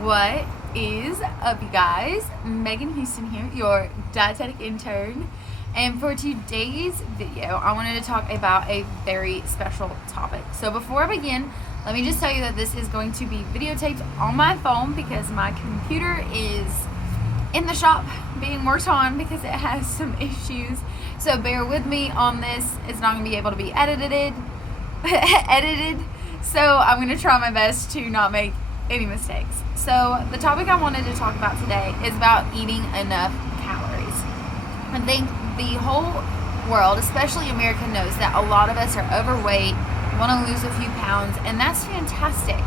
What is up, you guys? Megan Houston here, your dietetic intern. And for today's video, I wanted to talk about a very special topic. So before I begin, let me just tell you that this is going to be videotaped on my phone because my computer is in the shop being worked on because it has some issues. So bear with me on this. It's not going to be able to be edited. So I'm going to try my best to not make any mistakes. So the topic I wanted to talk about today is about eating enough calories. I think the whole world, especially America, knows that a lot of us are overweight, want to lose a few pounds, and that's fantastic.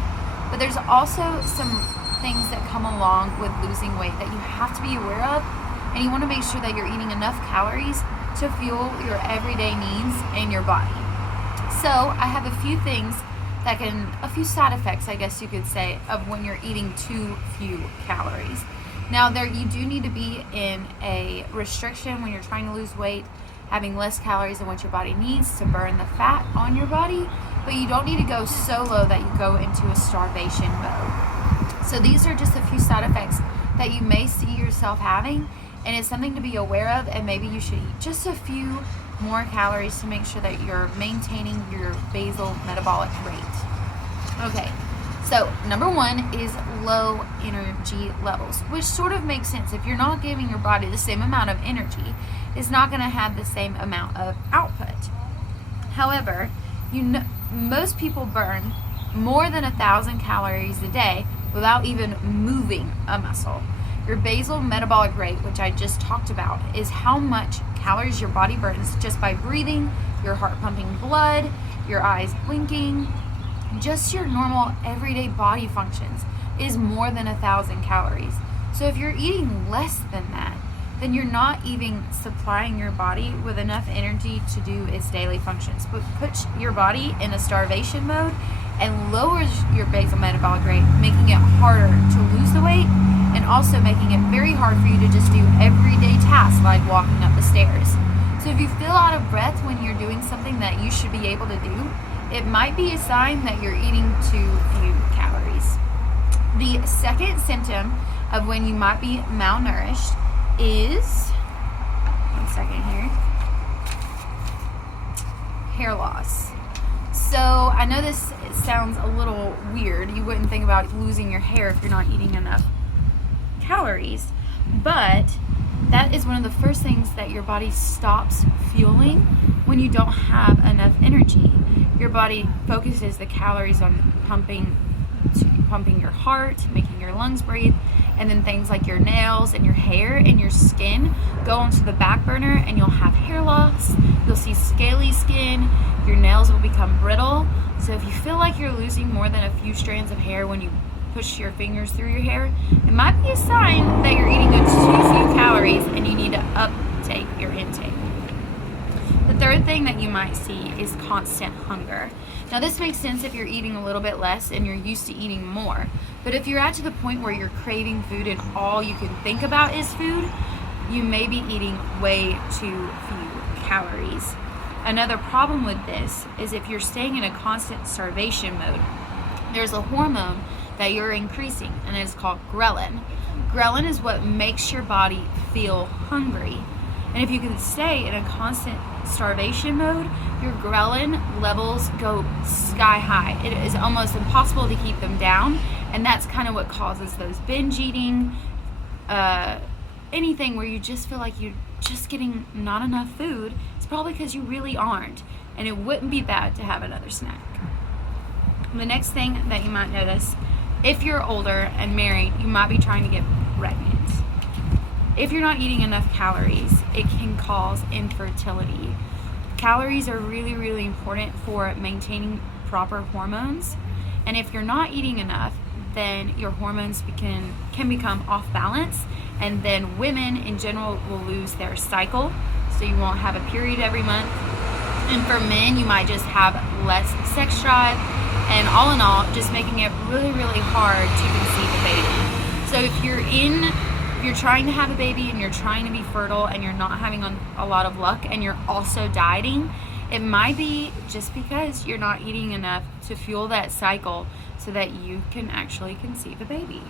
But there's also some things that come along with losing weight that you have to be aware of, and you want to make sure that you're eating enough calories to fuel your everyday needs in your body. So I have a few things a few side effects, I guess you could say, of when you're eating too few calories. Now, you do need to be in a restriction when you're trying to lose weight, having less calories than what your body needs to burn the fat on your body, but you don't need to go so low that you go into a starvation mode. So these are just a few side effects that you may see yourself having, and it's something to be aware of, and maybe you should eat just a few more calories to make sure that you're maintaining your basal metabolic rate. Okay, so number one is low energy levels, which sort of makes sense. If you're not giving your body the same amount of energy, it's not going to have the same amount of output. However, most people burn more than 1,000 calories a day without even moving a muscle. Your basal metabolic rate, which I just talked about, is how much calories your body burns just by breathing, your heart pumping blood, your eyes blinking, just your normal everyday body functions is more than 1,000 calories. So if you're eating less than that, then you're not even supplying your body with enough energy to do its daily functions, but puts your body in a starvation mode and lowers your basal metabolic rate, making it harder to lose the weight and also making it very hard for you to just do everyday tasks like walking up the stairs. So if you feel out of breath when you're doing something that you should be able to do, it might be a sign that you're eating too few calories. The second symptom of when you might be malnourished is, hair loss. So I know this sounds a little weird. You wouldn't think about losing your hair if you're not eating enough calories, but that is one of the first things that your body stops fueling when you don't have enough energy. Your body focuses the calories on pumping your heart, making your lungs breathe, and then things like your nails and your hair and your skin go onto the back burner, and you'll have hair loss. You'll see scaly skin. Your nails will become brittle. So if you feel like you're losing more than a few strands of hair when you push your fingers through your hair, it might be a sign that you're eating too few calories and you need to uptake your intake. The third thing that you might see is constant hunger. Now this makes sense if you're eating a little bit less and you're used to eating more. But if you're at to the point where you're craving food and all you can think about is food, you may be eating way too few calories. Another problem with this is if you're staying in a constant starvation mode, there's a hormone that you're increasing, and it's called ghrelin. Ghrelin is what makes your body feel hungry. And if you can stay in a constant starvation mode, your ghrelin levels go sky high. It is almost impossible to keep them down, and that's kind of what causes those binge eating, anything where you just feel like you're just getting not enough food. It's probably because you really aren't, and it wouldn't be bad to have another snack. The next thing that you might notice, if you're older and married, you might be trying to get pregnant. If you're not eating enough calories, it can cause infertility. Calories are really, really important for maintaining proper hormones. And if you're not eating enough, then your hormones can become off balance. And then women in general will lose their cycle. So you won't have a period every month. And for men, you might just have less sex drive. And all in all, just making it really, really hard to conceive a baby. So if you're trying to have a baby and you're trying to be fertile and you're not having a lot of luck and you're also dieting, it might be just because you're not eating enough to fuel that cycle so that you can actually conceive a baby.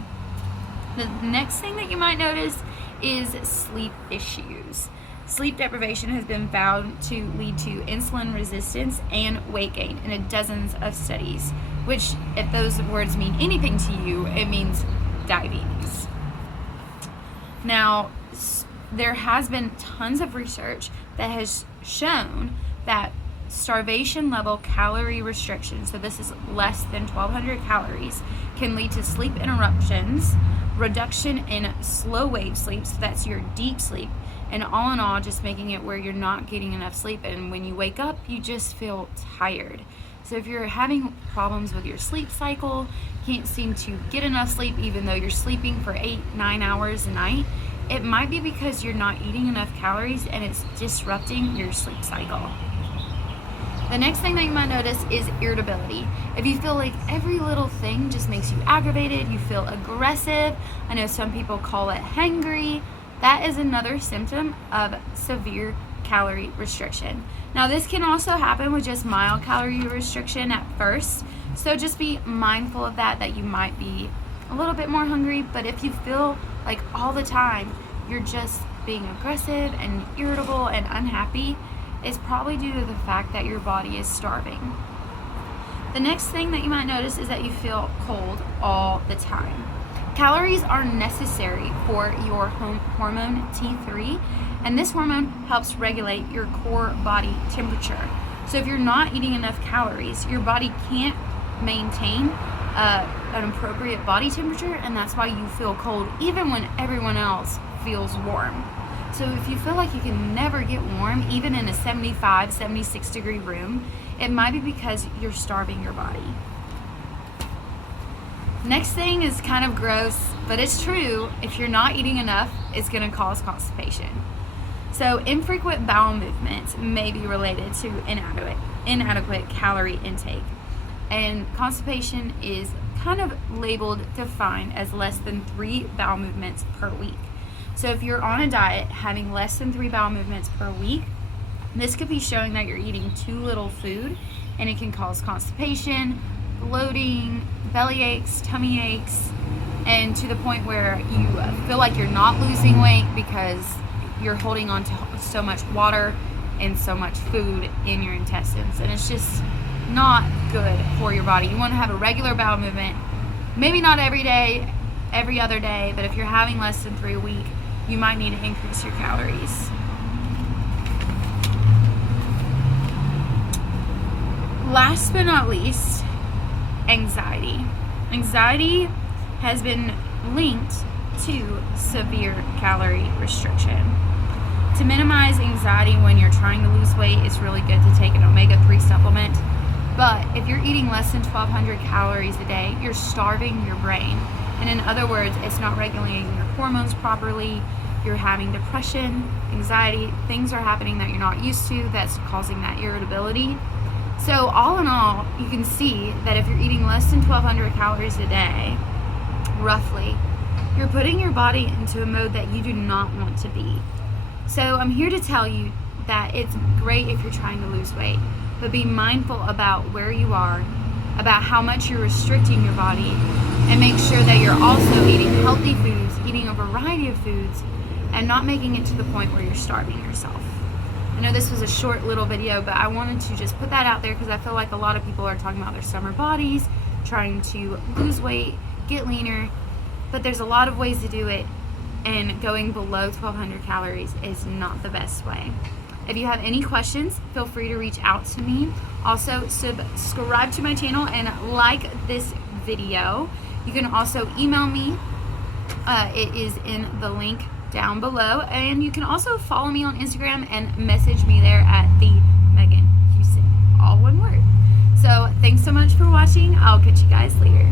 The next thing that you might notice is sleep issues. Sleep deprivation has been found to lead to insulin resistance and weight gain in dozens of studies, which, if those words mean anything to you, it means diabetes. Now, there has been tons of research that has shown that starvation level calorie restriction, so this is less than 1,200 calories, can lead to sleep interruptions, reduction in slow wave sleep, so that's your deep sleep, and all in all, just making it where you're not getting enough sleep, and when you wake up, you just feel tired. So if you're having problems with your sleep cycle, can't seem to get enough sleep even though you're sleeping for 8-9 hours a night, it might be because you're not eating enough calories and it's disrupting your sleep cycle. The next thing that you might notice is irritability. If you feel like every little thing just makes you aggravated, you feel aggressive, I know some people call it hangry, that is another symptom of severe calorie restriction. Now, this can also happen with just mild calorie restriction at first, so just be mindful of that you might be a little bit more hungry, but if you feel like all the time you're just being aggressive and irritable and unhappy, it's probably due to the fact that your body is starving. The next thing that you might notice is that you feel cold all the time. Calories are necessary for your hormone T3, and this hormone helps regulate your core body temperature. So if you're not eating enough calories, your body can't maintain an appropriate body temperature, and that's why you feel cold even when everyone else feels warm. So if you feel like you can never get warm, even in a 75, 76 degree room, it might be because you're starving your body. Next thing is kind of gross, but it's true. If you're not eating enough, it's going to cause constipation. So infrequent bowel movements may be related to inadequate calorie intake. And constipation is kind of labeled, defined as less than 3 bowel movements per week. So if you're on a diet having less than 3 bowel movements per week, this could be showing that you're eating too little food, and it can cause constipation, bloating, belly aches, tummy aches, and to the point where you feel like you're not losing weight because you're holding on to so much water and so much food in your intestines, and it's just not good for your body. You want to have a regular bowel movement, maybe not every day, every other day, but if you're having less than 3 a week, you might need to increase your calories. Last but not least, anxiety. Anxiety has been linked to severe calorie restriction. To minimize anxiety when you're trying to lose weight, it's really good to take an omega-3 supplement. But if you're eating less than 1,200 calories a day, you're starving your brain. And in other words, it's not regulating your hormones properly. You're having depression, anxiety, things are happening that you're not used to that's causing that irritability. So all in all, you can see that if you're eating less than 1,200 calories a day, roughly, you're putting your body into a mode that you do not want to be. So I'm here to tell you that it's great if you're trying to lose weight, but be mindful about where you are, about how much you're restricting your body, and make sure that you're also eating healthy foods, eating a variety of foods, and not making it to the point where you're starving yourself. I know this was a short little video, but I wanted to just put that out there because I feel like a lot of people are talking about their summer bodies, trying to lose weight, get leaner, but there's a lot of ways to do it, and going below 1,200 calories is not the best way. If you have any questions, feel free to reach out to me. Also, subscribe to my channel and like this video. You can also email me. It is in the link down below. And you can also follow me on Instagram and message me there at TheMeganHouston. All one word. So thanks so much for watching. I'll catch you guys later.